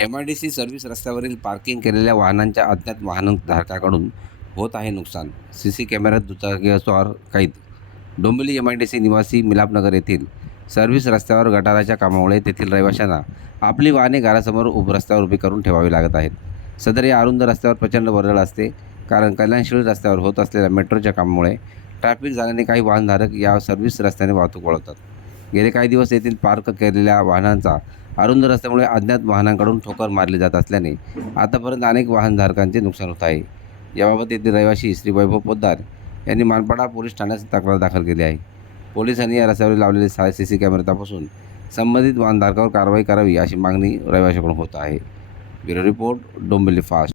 MIDC service रस्त्यावरील parking केलेल्या वाहनांच्या अज्ञात वाहनधारकाकडून होत आहे नुकसान. CC कॅमेऱ्यात दुचाकीस्वार कैद. डोंबिवली MIDC निवासी मिलापनगर येथील सर्व्हिस रस्त्यावर गटाराच्या कामामुळे तेथील रहिवाशांना आपली वाहने घरासमोर रस्त्यावर उभी करून ठेवावी लागत आहेत. सदर या अरुंद रस्त्यावर प्रचंड वर्दळ असते, कारण कल्याणशिळ रस्त्यावर होत असलेल्या मेट्रोच्या कामामुळे ट्रॅफिक झाल्याने काही वाहनधारक या सर्व्हिस रस्त्याने वाहतूक वळवतात. गेले काही दिवस येथील पार्क केलेल्या वाहनांचा अरुंद रस्त्यामुळे अज्ञात वाहनांकडून ठोकर मारली जात असल्याने आतापर्यंत अनेक वाहनधारकांचे नुकसान होत आहे. याबाबत येथील रहिवासी श्री वैभव पोद्दार यांनी मानपाडा पोलीस ठाण्यात तक्रार दाखल केली आहे. पोलिसांनी या रस्त्यावर लावलेले CC कॅमेरे तपासून संबंधित वाहनधारकावर कारवाई करावी अशी मागणी रहिवाशांकडून होत आहे. Bureau report, Dombivli fast.